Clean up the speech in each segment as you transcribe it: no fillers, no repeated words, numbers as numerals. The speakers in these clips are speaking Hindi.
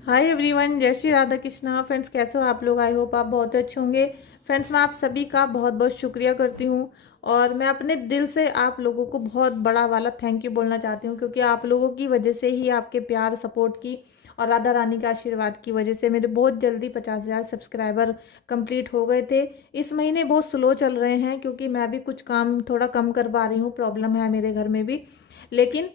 हाय एवरीवन, जय श्री राधा कृष्णा। फ्रेंड्स, कैसे हो आप लोग? आई होप आप बहुत अच्छे होंगे। फ्रेंड्स, मैं आप सभी का बहुत बहुत शुक्रिया करती हूँ और मैं अपने दिल से आप लोगों को बहुत बड़ा वाला थैंक यू बोलना चाहती हूँ, क्योंकि आप लोगों की वजह से ही, आपके प्यार सपोर्ट की और राधा रानी के आशीर्वाद की वजह से मेरे बहुत जल्दी 50,000 सब्सक्राइबर कंप्लीट हो गए थे। इस महीने बहुत स्लो चल रहे हैं क्योंकि मैं भी कुछ काम थोड़ा कम कर पा रही हूँ, प्रॉब्लम है मेरे घर में भी। लेकिन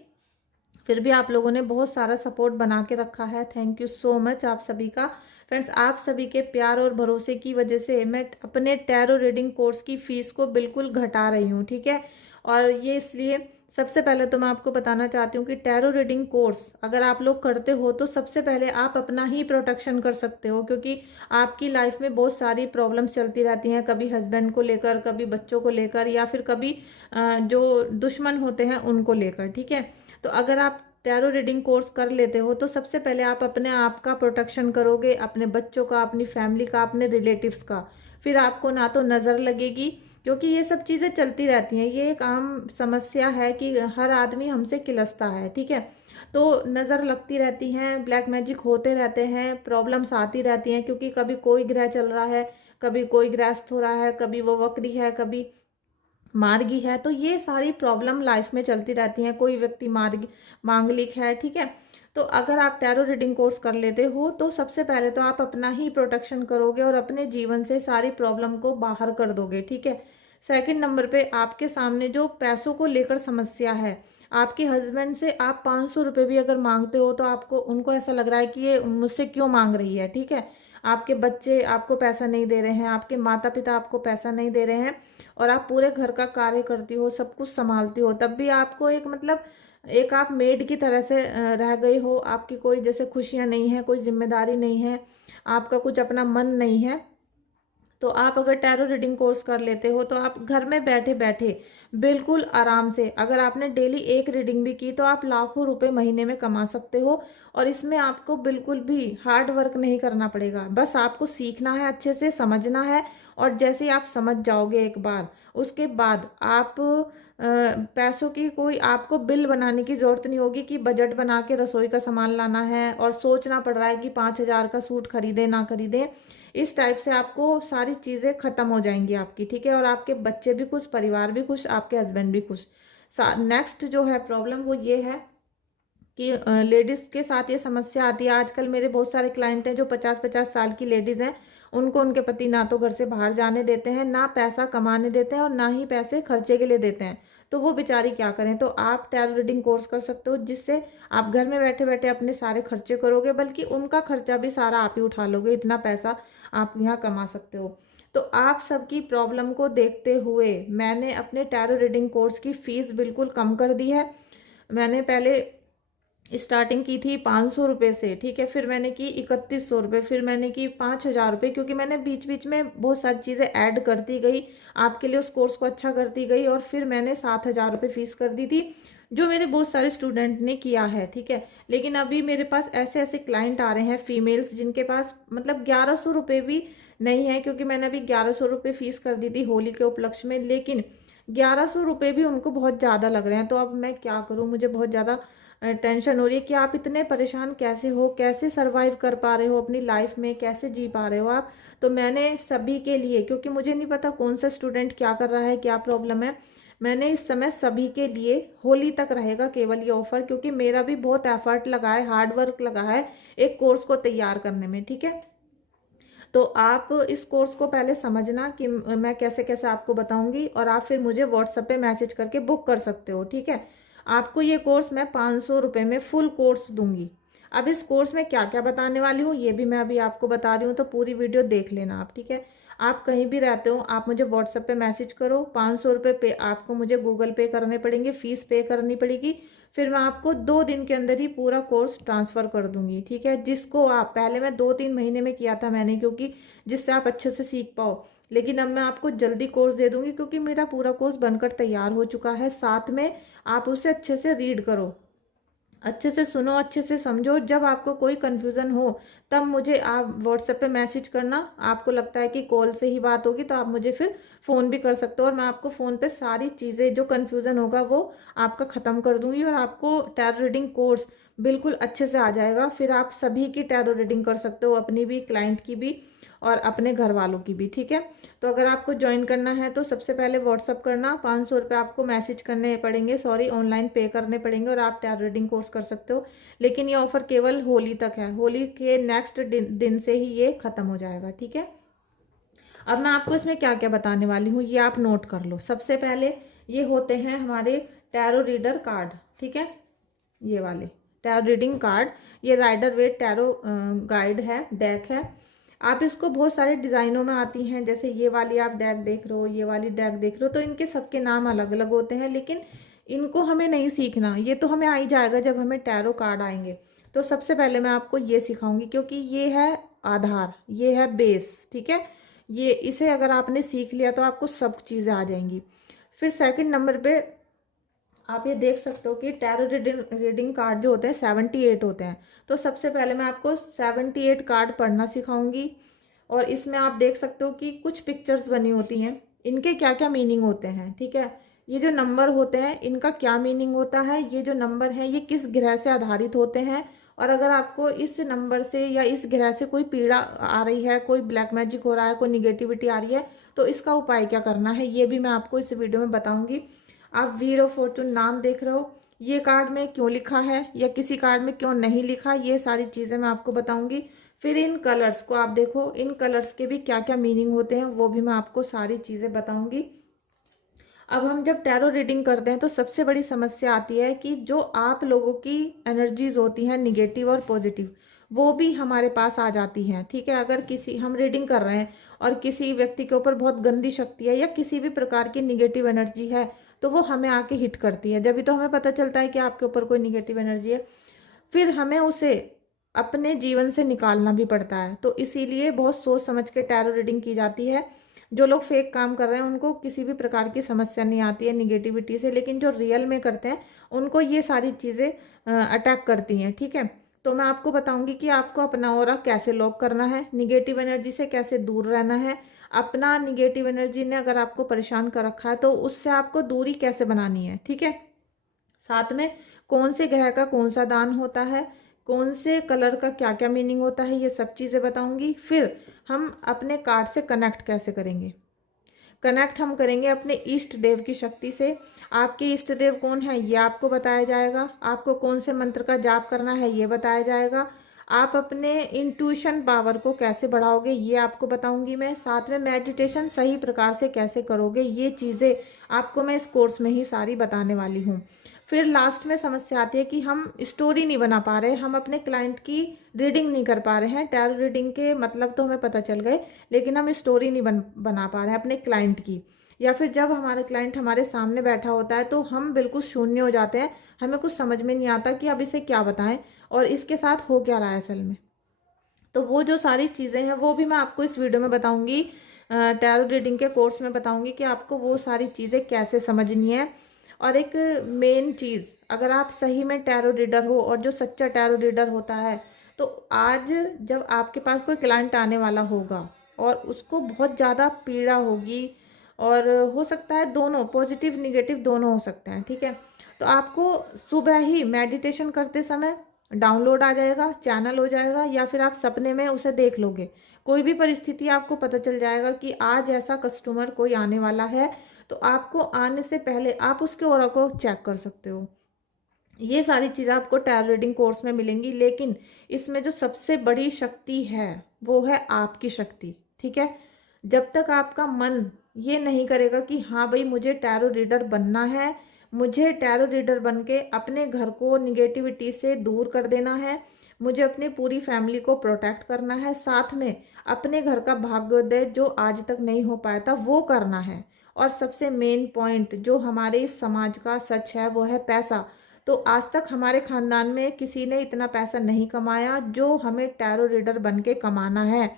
फिर भी आप लोगों ने बहुत सारा सपोर्ट बना के रखा है। थैंक यू सो मच आप सभी का। फ्रेंड्स, आप सभी के प्यार और भरोसे की वजह से मैं अपने टैरो रीडिंग कोर्स की फीस को बिल्कुल घटा रही हूँ, ठीक है। और ये इसलिए, सबसे पहले तो मैं आपको बताना चाहती हूँ कि टैरो रीडिंग कोर्स अगर आप लोग करते हो तो सबसे पहले आप अपना ही प्रोटेक्शन कर सकते हो, क्योंकि आपकी लाइफ में बहुत सारी प्रॉब्लम्स चलती रहती हैं, कभी हस्बैंड को लेकर, कभी बच्चों को लेकर, या फिर कभी जो दुश्मन होते हैं उनको लेकर, ठीक है। तो अगर आप टैरो रीडिंग कोर्स कर लेते हो तो सबसे पहले आप अपने आप का प्रोटेक्शन करोगे, अपने बच्चों का, अपनी फैमिली का, अपने रिलेटिव्स का। फिर आपको ना तो नज़र लगेगी, क्योंकि ये सब चीज़ें चलती रहती हैं, ये एक आम समस्या है कि हर आदमी हमसे किलसता है, ठीक है। तो नज़र लगती रहती हैं, ब्लैक मैजिक होते रहते हैं, प्रॉब्लम्स आती रहती हैं, क्योंकि कभी कोई ग्रह चल रहा है, कभी कोई ग्रस्त हो रहा है, कभी वो वक्री है, कभी मार्गी है। तो ये सारी प्रॉब्लम लाइफ में चलती रहती हैं। कोई व्यक्ति मांगलिक है, ठीक है। तो अगर आप टैरो रीडिंग कोर्स कर लेते हो तो सबसे पहले तो आप अपना ही प्रोटेक्शन करोगे और अपने जीवन से सारी प्रॉब्लम को बाहर कर दोगे, ठीक है। सेकंड नंबर पे, आपके सामने जो पैसों को लेकर समस्या है, आपके हस्बैंड से आप 500 रुपये भी अगर मांगते हो तो आपको, उनको ऐसा लग रहा है कि ये मुझसे क्यों मांग रही है, ठीक है। आपके बच्चे आपको पैसा नहीं दे रहे हैं, आपके माता पिता आपको पैसा नहीं दे रहे हैं, और आप पूरे घर का कार्य करती हो, सब कुछ संभालती हो, तब भी आपको एक मतलब एक आप मेड की तरह से रह गई हो। आपकी कोई जैसे खुशियां नहीं है, कोई जिम्मेदारी नहीं है, आपका कुछ अपना मन नहीं है। तो आप अगर टैरो रीडिंग कोर्स कर लेते हो तो आप घर में बैठे बैठे बिल्कुल आराम से, अगर आपने डेली एक रीडिंग भी की तो आप लाखों रुपए महीने में कमा सकते हो। और इसमें आपको बिल्कुल भी हार्ड वर्क नहीं करना पड़ेगा, बस आपको सीखना है, अच्छे से समझना है। और जैसे ही आप समझ जाओगे एक बार, उसके बाद आप पैसों की कोई आपको बिल बनाने की जरूरत नहीं होगी कि बजट बना के रसोई का सामान लाना है और सोचना पड़ रहा है कि 5,000 का सूट खरीदे ना खरीदे। इस टाइप से आपको सारी चीज़ें खत्म हो जाएंगी आपकी, ठीक है। और आपके बच्चे भी खुश, परिवार भी खुश, आपके हस्बैंड भी खुश। नेक्स्ट जो है प्रॉब्लम वो ये है कि लेडीज़ के साथ ये समस्या आती है। आजकल मेरे बहुत सारे क्लाइंट हैं जो 50-50 साल की लेडीज़ हैं, उनको उनके पति ना तो घर से बाहर जाने देते हैं, ना पैसा कमाने देते हैं, और ना ही पैसे खर्चे के लिए देते हैं। तो वो बेचारी क्या करें? तो आप टैरो रीडिंग कोर्स कर सकते हो, जिससे आप घर में बैठे बैठे अपने सारे खर्चे करोगे, बल्कि उनका खर्चा भी सारा आप ही उठा लोगे, इतना पैसा आप यहाँ कमा सकते हो। तो आप सबकी प्रॉब्लम को देखते हुए मैंने अपने टैरो रीडिंग कोर्स की फीस बिल्कुल कम कर दी है। मैंने पहले स्टार्टिंग की थी 500 रुपये से, ठीक है। फिर मैंने की 3100 रुपये, फिर मैंने की 5,000 रुपये, क्योंकि मैंने बीच बीच में बहुत सारी चीज़ें ऐड करती गई, आपके लिए उस कोर्स को अच्छा करती गई। और फिर मैंने 7,000 रुपये फीस कर दी थी, जो मेरे बहुत सारे स्टूडेंट ने किया है, ठीक है। लेकिन अभी मेरे पास ऐसे ऐसे क्लाइंट आ रहे हैं, फीमेल्स, जिनके पास मतलब 1100 रुपये भी नहीं है, क्योंकि मैंने अभी 1100 रुपये फीस कर दी थी होली के उपलक्ष्य में। लेकिन 1100 रुपये भी उनको बहुत ज़्यादा लग रहे हैं। तो अब मैं क्या करूँ? मुझे बहुत ज़्यादा टेंशन हो रही है कि आप इतने परेशान कैसे हो, कैसे सरवाइव कर पा रहे हो अपनी लाइफ में, कैसे जी पा रहे हो आप। तो मैंने सभी के लिए, क्योंकि मुझे नहीं पता कौन सा स्टूडेंट क्या कर रहा है, क्या प्रॉब्लम है, मैंने इस समय सभी के लिए, होली तक रहेगा केवल ये ऑफर, क्योंकि मेरा भी बहुत एफर्ट लगा है, हार्ड वर्क लगा है एक कोर्स को तैयार करने में, ठीक है। तो आप इस कोर्स को पहले समझना कि मैं कैसे कैसे आपको बताऊंगी, और आप फिर मुझे व्हाट्सएप पे मैसेज करके बुक कर सकते हो, ठीक है। आपको ये कोर्स मैं 500 रुपये में फुल कोर्स दूंगी। अब इस कोर्स में क्या क्या बताने वाली हूँ ये भी मैं अभी आपको बता रही हूँ, तो पूरी वीडियो देख लेना आप, ठीक है। आप कहीं भी रहते हो, आप मुझे व्हाट्सएप पे मैसेज करो। 500 रुपये पे आपको मुझे गूगल पे करने पड़ेंगे, फीस पे करनी पड़ेगी। फिर मैं आपको 2 दिन के अंदर ही पूरा कोर्स ट्रांसफ़र कर दूंगी, ठीक है। जिसको आप पहले, मैं 2-3 महीने में किया था मैंने, क्योंकि जिससे आप अच्छे से सीख पाओ। लेकिन अब मैं आपको जल्दी कोर्स दे दूंगी, क्योंकि मेरा पूरा कोर्स बनकर तैयार हो चुका है। साथ में आप उसे अच्छे से रीड करो, अच्छे से सुनो, अच्छे से समझो। जब आपको कोई कन्फ्यूज़न हो तब मुझे आप व्हाट्सएप पे मैसेज करना। आपको लगता है कि कॉल से ही बात होगी तो आप मुझे फिर फ़ोन भी कर सकते हो, और मैं आपको फ़ोन पे सारी चीज़ें जो कन्फ्यूज़न होगा वो आपका ख़त्म कर दूँगी, और आपको टैरो रीडिंग कोर्स बिल्कुल अच्छे से आ जाएगा। फिर आप सभी की टैरो रीडिंग कर सकते हो, अपनी भी, क्लाइंट की भी और अपने घर वालों की भी, ठीक है। तो अगर आपको ज्वाइन करना है तो सबसे पहले व्हाट्सअप करना, 500 रुपये आपको मैसेज करने पड़ेंगे, सॉरी ऑनलाइन पे करने पड़ेंगे, और आप टैरो रीडिंग कोर्स कर सकते हो। लेकिन ये ऑफर केवल होली तक है, होली के नेक्स्ट दिन से ही ये ख़त्म हो जाएगा, ठीक है। अब मैं आपको इसमें क्या क्या बताने वाली हूँ ये आप नोट कर लो। सबसे पहले ये होते हैं हमारे टैरो रीडर कार्ड, ठीक है। ये वाले टैरो रीडिंग कार्ड, ये राइडर वेट टैरो गाइड है, डेक है। आप इसको बहुत सारे डिज़ाइनों में आती हैं, जैसे ये वाली आप डेक देख रहे हो, ये वाली डेक देख रहे हो, तो इनके सबके नाम अलग अलग होते हैं, लेकिन इनको हमें नहीं सीखना, ये तो हमें आ ही जाएगा जब हमें टैरो कार्ड आएंगे। तो सबसे पहले मैं आपको ये सिखाऊंगी, क्योंकि ये है आधार, ये है बेस, ठीक है। ये इसे अगर आपने सीख लिया तो आपको सब चीज़ें आ जाएंगी। फिर सेकंड नंबर पे आप ये देख सकते हो कि टैरो रीडिंग कार्ड जो होते हैं 78 होते हैं। तो सबसे पहले मैं आपको 78 कार्ड पढ़ना सिखाऊंगी, और इसमें आप देख सकते हो कि कुछ पिक्चर्स बनी होती हैं, इनके क्या क्या मीनिंग होते हैं, ठीक है। ये जो नंबर होते हैं इनका क्या मीनिंग होता है, ये जो नंबर है ये किस ग्रह से आधारित होते हैं, और अगर आपको इस नंबर से या इस ग्रह से कोई पीड़ा आ रही है, कोई ब्लैक मैजिक हो रहा है, कोई निगेटिविटी आ रही है, तो इसका उपाय क्या करना है ये भी मैं आपको इस वीडियो में बताऊंगी। आप व्हील ऑफ फॉर्चून नाम देख रहे हो, ये कार्ड में क्यों लिखा है या किसी कार्ड में क्यों नहीं लिखा, ये सारी चीज़ें मैं आपको बताऊंगी। फिर इन कलर्स को आप देखो, इन कलर्स के भी क्या क्या मीनिंग होते हैं वो भी मैं आपको सारी चीज़ें बताऊंगी। अब हम जब टैरो रीडिंग करते हैं तो सबसे बड़ी समस्या आती है कि जो आप लोगों की एनर्जीज होती हैं निगेटिव और पॉजिटिव, वो भी हमारे पास आ जाती हैं, ठीक है। अगर किसी हम रीडिंग कर रहे हैं और किसी व्यक्ति के ऊपर बहुत गंदी शक्ति है या किसी भी प्रकार की निगेटिव एनर्जी है, तो वो हमें आके हिट करती है, जब भी तो हमें पता चलता है कि आपके ऊपर कोई निगेटिव एनर्जी है। फिर हमें उसे अपने जीवन से निकालना भी पड़ता है, तो इसीलिए बहुत सोच समझ के टैरो रीडिंग की जाती है। जो लोग फेक काम कर रहे हैं उनको किसी भी प्रकार की समस्या नहीं आती है निगेटिविटी से, लेकिन जो रियल में करते हैं उनको ये सारी चीज़ें अटैक करती हैं, ठीक है। तो मैं आपको बताऊंगी कि आपको अपना ऑरा कैसे लॉक करना है, निगेटिव एनर्जी से कैसे दूर रहना है, अपना निगेटिव एनर्जी ने अगर आपको परेशान कर रखा है तो उससे आपको दूरी कैसे बनानी है, ठीक है। साथ में कौन से ग्रह का कौन सा दान होता है, कौन से कलर का क्या क्या मीनिंग होता है, ये सब चीज़ें बताऊंगी। फिर हम अपने कार्ड से कनेक्ट कैसे करेंगे, कनेक्ट हम करेंगे अपने इष्ट देव की शक्ति से। आपके इष्ट देव कौन है ये आपको बताया जाएगा, आपको कौन से मंत्र का जाप करना है ये बताया जाएगा, आप अपने इंट्यूशन पावर को कैसे बढ़ाओगे ये आपको बताऊंगी मैं। साथ में मेडिटेशन सही प्रकार से कैसे करोगे ये चीज़ें आपको मैं इस कोर्स में ही सारी बताने वाली हूँ। फिर लास्ट में समस्या आती है कि हम स्टोरी नहीं बना पा रहे, हम अपने क्लाइंट की रीडिंग नहीं कर पा रहे हैं। टैरो रीडिंग के मतलब तो हमें पता चल गए, लेकिन हम स्टोरी नहीं बना पा रहे हैं अपने क्लाइंट की, या फिर जब हमारे क्लाइंट हमारे सामने बैठा होता है तो हम बिल्कुल शून्य हो जाते हैं, हमें कुछ समझ में नहीं आता कि अब इसे क्या बताएं और इसके साथ हो क्या रहा है असल में। तो वो जो सारी चीज़ें हैं वो भी मैं आपको इस वीडियो में बताऊंगी, टैरो रीडिंग के कोर्स में बताऊंगी कि आपको वो सारी चीज़ें कैसे समझनी है। और एक मेन चीज़, अगर आप सही में टैरो रीडर हो और जो सच्चा टैरो रीडर होता है, तो आज जब आपके पास कोई क्लाइंट आने वाला होगा और उसको बहुत ज़्यादा पीड़ा होगी, और हो सकता है दोनों पॉजिटिव निगेटिव दोनों हो सकते हैं, ठीक है। तो आपको सुबह ही मेडिटेशन करते समय डाउनलोड आ जाएगा, चैनल हो जाएगा, या फिर आप सपने में उसे देख लोगे, कोई भी परिस्थिति आपको पता चल जाएगा कि आज ऐसा कस्टमर कोई आने वाला है, तो आपको आने से पहले आप उसके ऑरा को चेक कर सकते हो। ये सारी चीज़ें आपको टैरो रीडिंग कोर्स में मिलेंगी, लेकिन इसमें जो सबसे बड़ी शक्ति है वो है आपकी शक्ति, ठीक है। जब तक आपका मन ये नहीं करेगा कि हाँ भाई मुझे टैरो रीडर बनना है, मुझे टैरो रीडर बन के अपने घर को निगेटिविटी से दूर कर देना है, मुझे अपनी पूरी फैमिली को प्रोटेक्ट करना है, साथ में अपने घर का भाग्योदय जो आज तक नहीं हो पाया था वो करना है, और सबसे मेन पॉइंट जो हमारे इस समाज का सच है वो है पैसा। तो आज तक हमारे खानदान में किसी ने इतना पैसा नहीं कमाया जो हमें टैरो रीडर बन के कमाना है,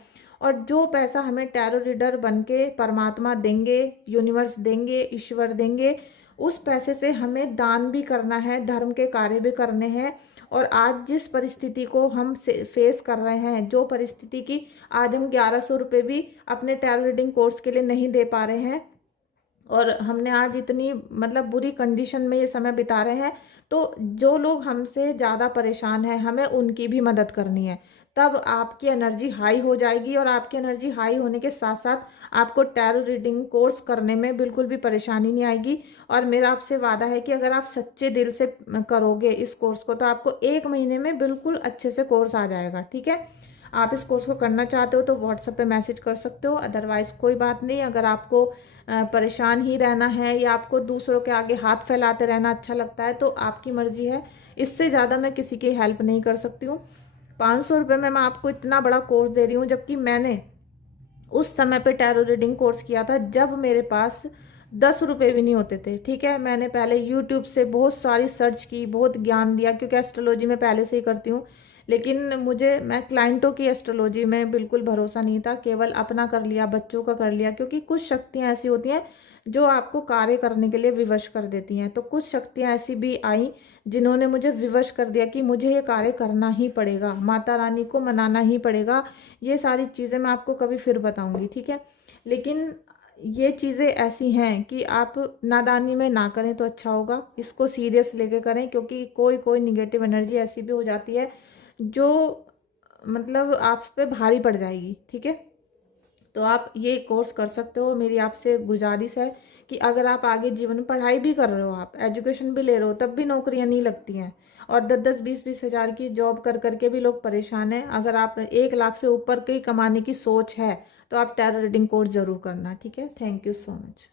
और जो पैसा हमें टैरो रीडर बन के परमात्मा देंगे, यूनिवर्स देंगे, ईश्वर देंगे, उस पैसे से हमें दान भी करना है, धर्म के कार्य भी करने हैं, और आज जिस परिस्थिति को हम फेस कर रहे हैं, जो परिस्थिति की आज हम 1100 रुपये भी अपने टैरो रीडिंग कोर्स के लिए नहीं दे पा रहे हैं और हमने आज इतनी मतलब बुरी कंडीशन में ये समय बिता रहे हैं, तो जो लोग हमसे ज़्यादा परेशान हैं हमें उनकी भी मदद करनी है। तब आपकी एनर्जी हाई हो जाएगी और आपकी एनर्जी हाई होने के साथ साथ आपको टैरो रीडिंग कोर्स करने में बिल्कुल भी परेशानी नहीं आएगी। और मेरा आपसे वादा है कि अगर आप सच्चे दिल से करोगे इस कोर्स को तो आपको 1 महीने में बिल्कुल अच्छे से कोर्स आ जाएगा। ठीक है, आप इस कोर्स को करना चाहते हो तो व्हाट्सएप पे मैसेज कर सकते हो, अदरवाइज़ कोई बात नहीं। अगर आपको परेशान ही रहना है या आपको दूसरों के आगे हाथ फैलाते रहना अच्छा लगता है तो आपकी मर्जी है, इससे ज़्यादा मैं किसी की हेल्प नहीं कर सकती हूँ। 500 रुपये में मैं आपको इतना बड़ा कोर्स दे रही हूँ, जबकि मैंने उस समय पे टैरो रीडिंग कोर्स किया था जब मेरे पास 10 रुपये भी नहीं होते थे। ठीक है, मैंने पहले यूट्यूब से बहुत सारी सर्च की, बहुत ज्ञान लिया, क्योंकि एस्ट्रोलॉजी मैं पहले से ही करती हूँ, लेकिन मैं क्लाइंटों की एस्ट्रोलॉजी में बिल्कुल भरोसा नहीं था, केवल अपना कर लिया, बच्चों का कर लिया, क्योंकि कुछ शक्तियाँ ऐसी होती हैं जो आपको कार्य करने के लिए विवश कर देती हैं। तो कुछ शक्तियाँ ऐसी भी आई जिन्होंने मुझे विवश कर दिया कि मुझे ये कार्य करना ही पड़ेगा, माता रानी को मनाना ही पड़ेगा। ये सारी चीज़ें मैं आपको कभी फिर बताऊंगी, ठीक है। लेकिन ये चीज़ें ऐसी हैं कि आप नादानी में ना करें तो अच्छा होगा, इसको सीरियस लेके करें, क्योंकि कोई कोई निगेटिव एनर्जी ऐसी भी हो जाती है जो मतलब आप पे भारी पड़ जाएगी। ठीक है, तो आप ये कोर्स कर सकते हो। मेरी आपसे गुजारिश है कि अगर आप आगे जीवन में पढ़ाई भी कर रहे हो, आप एजुकेशन भी ले रहे हो, तब भी नौकरियां नहीं लगती हैं और 10-10, 20-20 हज़ार की जॉब कर करके भी लोग परेशान हैं। अगर आप 1 लाख से ऊपर की कमाने की सोच है तो आप टैरो रीडिंग कोर्स ज़रूर करना। ठीक है, थैंक यू सो मच।